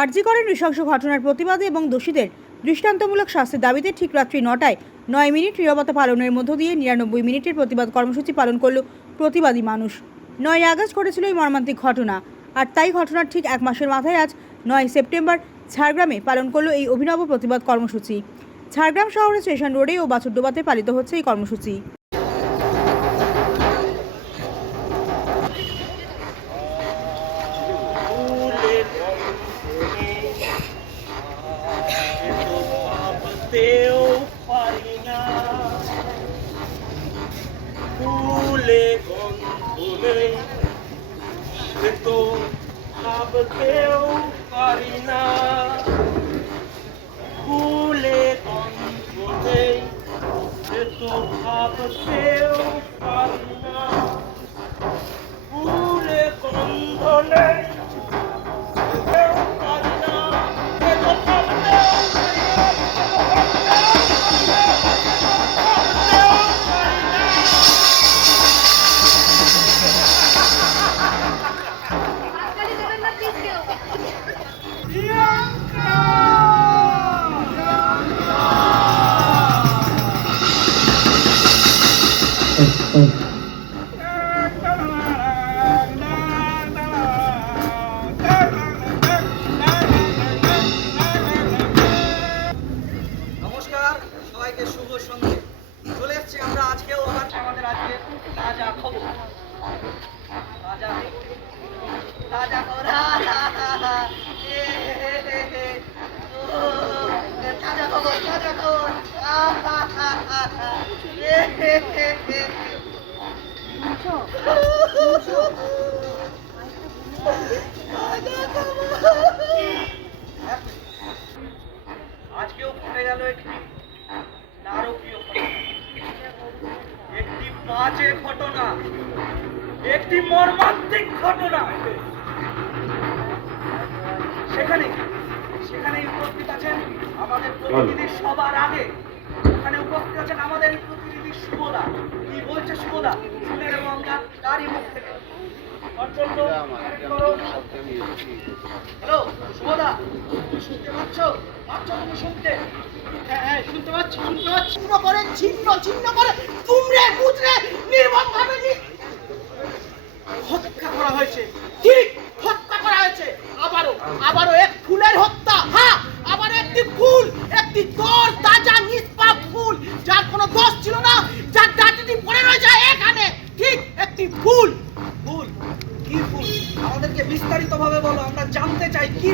আরজিকরের নৃশংস ঘটনার প্রতিবাদে এবং দোষীদের দৃষ্টান্তমূলক শাস্তির দাবিতে ঠিক রাত্রি নটায় নয় মিনিট নিরবতা পালনের মধ্য দিয়ে নিরানব্বই মিনিটের প্রতিবাদ কর্মসূচি পালন করল প্রতিবাদী মানুষ। নয় আগস্ট ঘটেছিল এই মর্মান্তিক ঘটনা। আর তাই ঘটনার ঠিক এক মাসের মাথায় আজ নয় সেপ্টেম্বর ঝাড়গ্রামে পালন করল এই অভিনব প্রতিবাদ কর্মসূচি। ঝাড়গ্রাম শহরের স্টেশন রোডে ও বাছুরডোবাতে পালিত হচ্ছে এই কর্মসূচি। teu farinha. Pule con pule Tento abeteu farina Pule con de Tento abeteu farina তাজা খবর তাজা তাজা খবর তাজা। আজকেও ঘটে গেল একটি নারকীয় বাজে ঘটনা। একটি মর্মান্তিক ঘটনা সেখানে সেখানে উপস্থিত আছেন আমাদের প্রতিনিধি সবার আগে। ওখানে উপস্থিত আছেন আমাদের প্রতিনিধি শুভদা কি বলছে শুভদা শুনে এবং তারই মুখ থেকে। হত্যা করা হয়েছে। আবারও আবারও এক ফুলের হত্যা। হ্যাঁ আবার একটি ফুল একটি দর তাজা নিষ্পাপ ফুল যার কোনো দোষ ছিল না যার ডাটিটি পড়ে রয়েছে এখানে। ঠিক একটি ফুল আমাদেরকে বিস্তারিতভাবে বলো আমরা জানতে চাই কি